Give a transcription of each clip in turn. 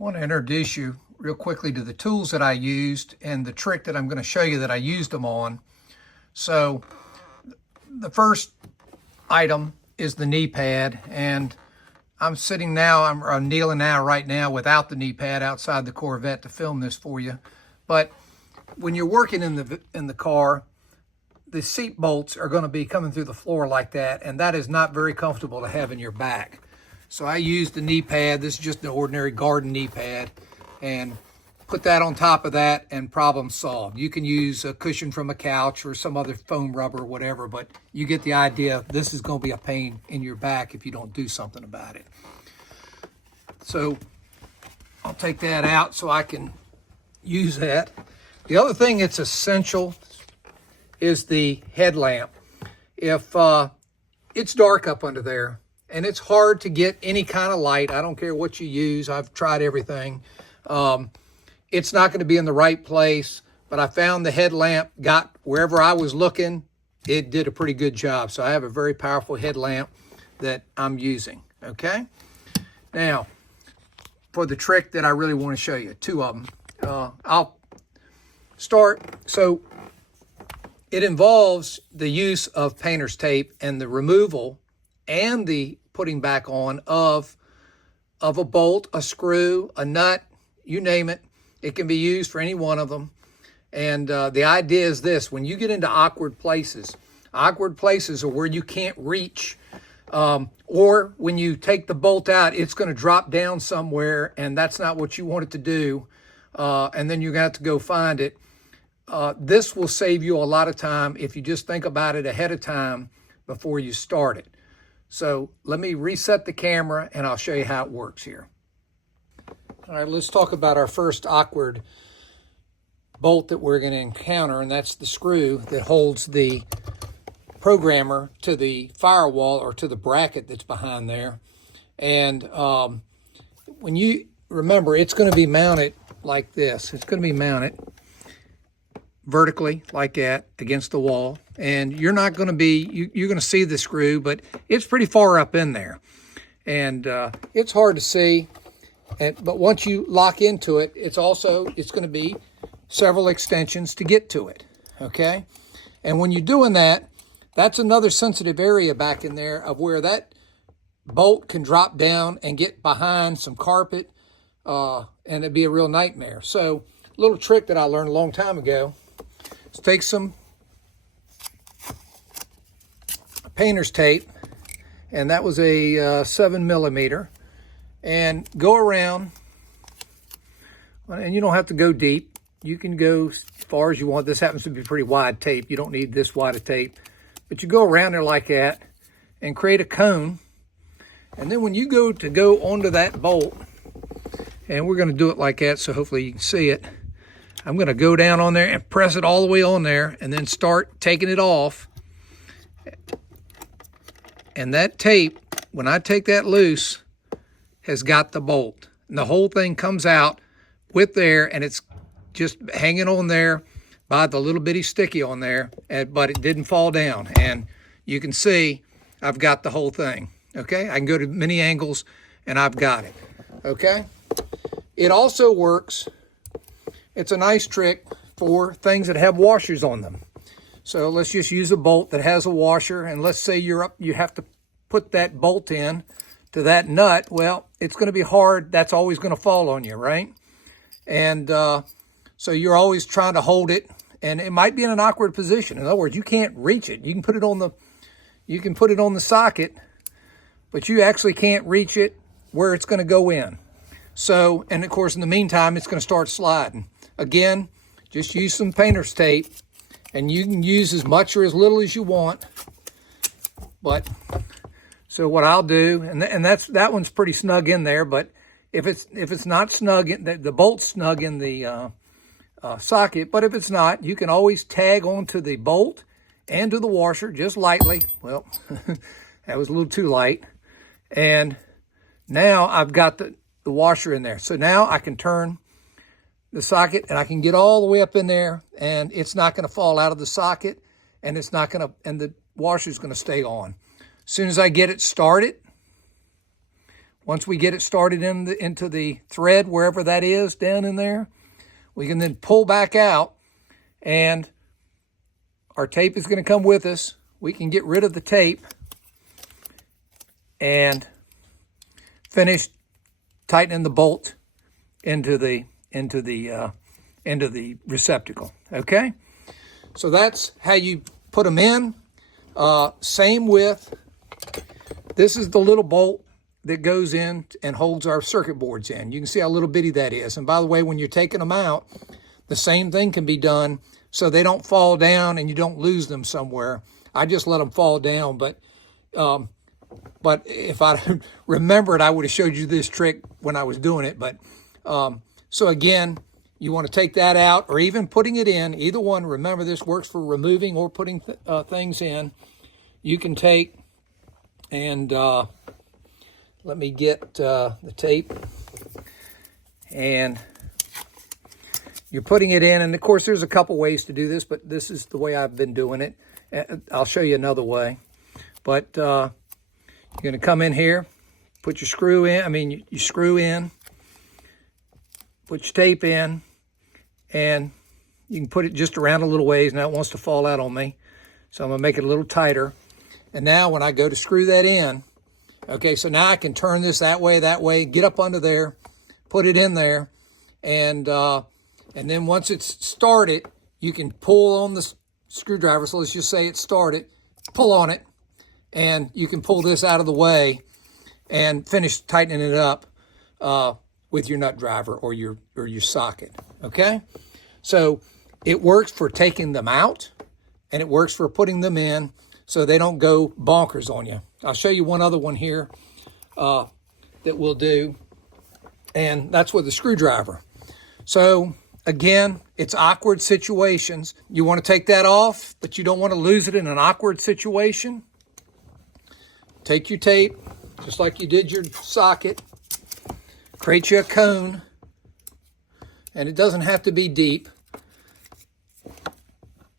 I want to introduce you real quickly to the tools that I used and the trick that I'm going to show you that I used them on. So the first item is the knee pad, and I'm sitting now, I'm kneeling now right now without the knee pad outside the Corvette to film this for you. But when you're working in the car, the seat bolts are going to be coming through the floor like that, and that is not very comfortable to have in your back. So I used the knee pad. This is just an ordinary garden knee pad, and put that on top of that and problem solved. You can use a cushion from a couch or some other foam rubber or whatever, but you get the idea. This is going to be a pain in your back if you don't do something about it. So I'll take that out so I can use that. The other thing that's essential is the headlamp. If it's dark up under there and it's hard to get any kind of light, I don't care what you use, I've tried everything, it's not going to be in the right place, but I found the headlamp got wherever I was looking, it did a pretty good job. So I have a very powerful headlamp that I'm using, okay? Now, for the trick that I really want to show you, two of them. I'll start. So it involves the use of painter's tape and the removal and the putting back on of a bolt, a screw, a nut, you name it. It can be used for any one of them. And the idea is this: when you get into awkward places are where you can't reach, or when you take the bolt out, it's going to drop down somewhere, and that's not what you want it to do. And then you're going to have to go find it. This will save you a lot of time if you just think about it ahead of time before you start it. So let me reset the camera and I'll show you how it works here. All right, let's talk about our first awkward bolt that we're going to encounter, and that's the screw that holds the programmer to the firewall or to the bracket that's behind there. And when you remember, it's going to be mounted like this. It's going to be mounted vertically like that against the wall, and you're not going to be, you're going to see the screw, but it's pretty far up in there, and it's hard to see. But once you lock into it, it's going to be several extensions to get to it, okay? And when you're doing that, that's another sensitive area back in there of where that bolt can drop down and get behind some carpet, and it'd be a real nightmare. So a little trick that I learned a long time ago is take some painter's tape, and that was a 7mm, and go around, and you don't have to go deep. You can go as far as you want. This happens to be pretty wide tape. You don't need this wide of tape, but you go around there like that and create a cone. And then when you go onto that bolt, and we're going to do it like that so hopefully you can see it, I'm going to go down on there and press it all the way on there and then start taking it off. And that tape, when I take that loose, has got the bolt. And the whole thing comes out with there, and it's just hanging on there by the little bitty sticky on there, but it didn't fall down. And you can see I've got the whole thing, okay? I can go to many angles, and I've got it, okay? It also works. It's a nice trick for things that have washers on them. So let's just use a bolt that has a washer, and let's say you have to put that bolt in to that nut. Well, it's going to be hard. That's always going to fall on you, right? And so you're always trying to hold it, and it might be in an awkward position. In other words, you can't reach it. You can put it on the socket, but you actually can't reach it where it's going to go in. So, and of course, in the meantime, it's going to start sliding. Again, just use some painter's tape, and you can use as much or as little as you want. But so what I'll do, and that one's pretty snug in there, but if it's not snug, the bolt's snug in the socket, but if it's not, you can always tag onto the bolt and to the washer just lightly. Well, that was a little too light. And now I've got the washer in there. So now I can turn the socket and I can get all the way up in there, and it's not going to fall out of the socket, and the washer's going to stay on. As soon as I get it started, once we get it started into the thread, wherever that is down in there, we can then pull back out, and our tape is going to come with us. We can get rid of the tape and finish tightening the bolt into the receptacle. Okay, so that's how you put them in. Same with, this is the little bolt that goes in and holds our circuit boards in. You can see how little bitty that is. And by the way, when you're taking them out, the same thing can be done so they don't fall down and you don't lose them somewhere. I just let them fall down, but if I remembered, I would have showed you this trick when I was doing it. But so again, you want to take that out or even putting it in. Either one, remember this works for removing or putting things in. You can take and let me get the tape, and you're putting it in. And of course, there's a couple ways to do this, but this is the way I've been doing it. I'll show you another way. But you're going to come in here, put your screw in. You screw in, put your tape in, and you can put it just around a little ways. Now it wants to fall out on me, so I'm going to make it a little tighter. And now when I go to screw that in, okay, so now I can turn this that way, get up under there, put it in there, and then once it's started, you can pull on the screwdriver. So let's just say it's started, pull on it, and you can pull this out of the way and finish tightening it up with your nut driver or your socket. Okay, so it works for taking them out, and it works for putting them in, so they don't go bonkers on you. I'll show you one other one here that we'll do, and that's with a screwdriver. So again, it's awkward situations. You want to take that off, but you don't want to lose it in an awkward situation. Take your tape, just like you did your socket, create you a cone, and it doesn't have to be deep.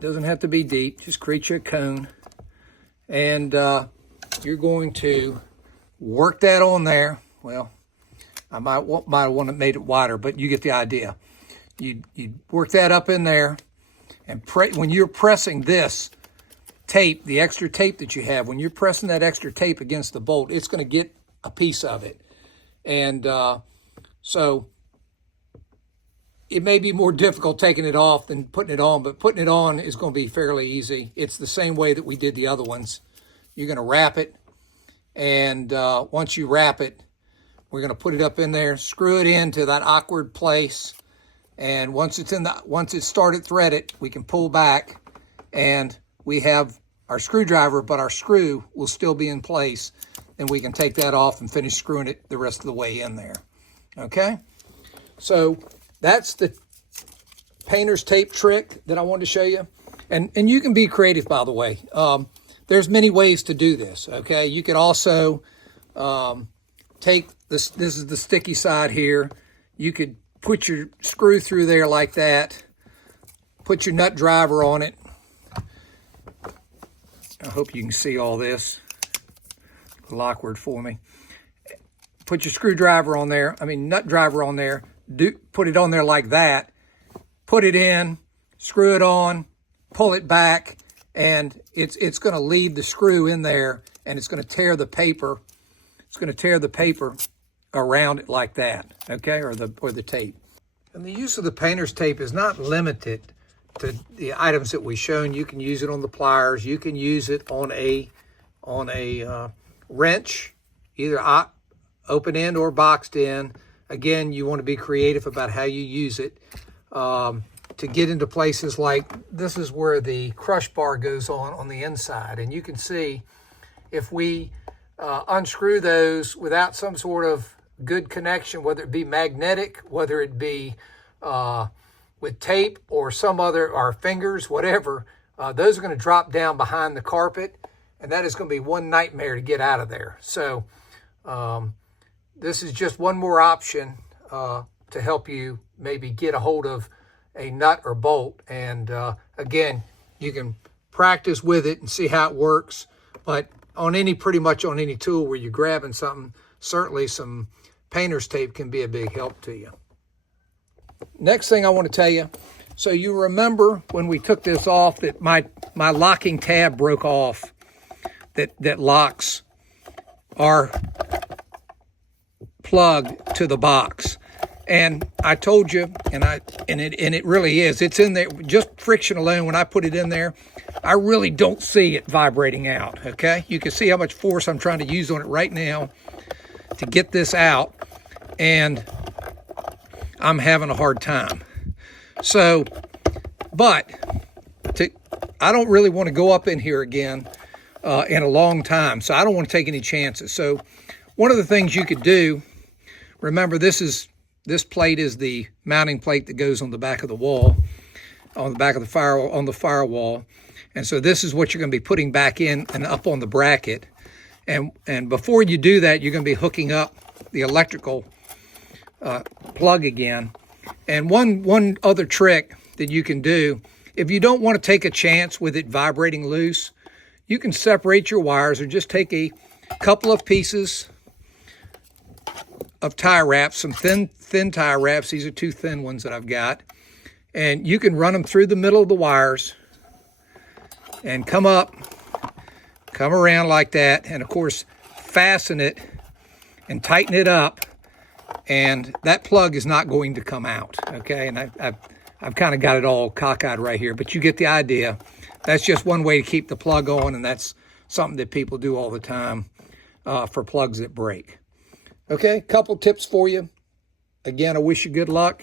Doesn't have to be deep, just create you a cone. And you're going to work that on there. Well, I might want to made it wider, but you get the idea. You work that up in there, and when you're pressing this tape, the extra tape that you have, when you're pressing that extra tape against the bolt, it's going to get a piece of it. And so it may be more difficult taking it off than putting it on, but putting it on is going to be fairly easy. It's the same way that we did the other ones. You're going to wrap it, and once you wrap it, we're going to put it up in there, screw it into that awkward place, and once it's started threaded, we can pull back, and we have our screwdriver, but our screw will still be in place, and we can take that off and finish screwing it the rest of the way in there. Okay, so that's the painter's tape trick that I wanted to show you. And you can be creative, by the way. There's many ways to do this, okay? You could also take this is the sticky side here. You could put your screw through there like that, put your nut driver on it. I hope you can see all this. A little awkward for me. Put your screwdriver on there, nut driver on there. Put it on there like that, put it in, screw it on, pull it back, and it's going to leave the screw in there, and it's going to tear the paper. It's going to tear the paper around it like that, okay, or the tape. And the use of the painter's tape is not limited to the items that we've shown. You can use it on the pliers. You can use it on a wrench, either open end or boxed in. Again, you want to be creative about how you use it to get into places like this is where the crush bar goes on the inside. And you can see if we unscrew those without some sort of good connection, whether it be magnetic, whether it be with tape or some other, our fingers, whatever, those are going to drop down behind the carpet, and that is going to be one nightmare to get out of there. So this is just one more option to help you maybe get a hold of a nut or bolt. And again, you can practice with it and see how it works. But on pretty much on any tool where you're grabbing something, certainly some painter's tape can be a big help to you. Next thing I want to tell you, so you remember when we took this off that my locking tab broke off that locks our plug to the box. And I told you, and it really is, it's in there, just friction alone. When I put it in there, I really don't see it vibrating out, okay? You can see how much force I'm trying to use on it right now to get this out, and I'm having a hard time. So, but I don't really want to go up in here again in a long time, so I don't want to take any chances. So one of the things you could do, remember this plate is the mounting plate that goes on the back of the wall, on the back of the firewall. And so this is what you're going to be putting back in and up on the bracket. And before you do that, you're going to be hooking up the electrical plug again. And one other trick that you can do, if you don't want to take a chance with it vibrating loose, you can separate your wires or just take a couple of pieces of tie wraps, some thin tie wraps. These are 2 thin ones that I've got. And you can run them through the middle of the wires and come around like that. And of course, fasten it and tighten it up. And that plug is not going to come out, okay? And I've kind of got it all cockeyed right here, but you get the idea. That's just one way to keep the plug on, and that's something that people do all the time for plugs that break. Okay, couple tips for you. Again, I wish you good luck.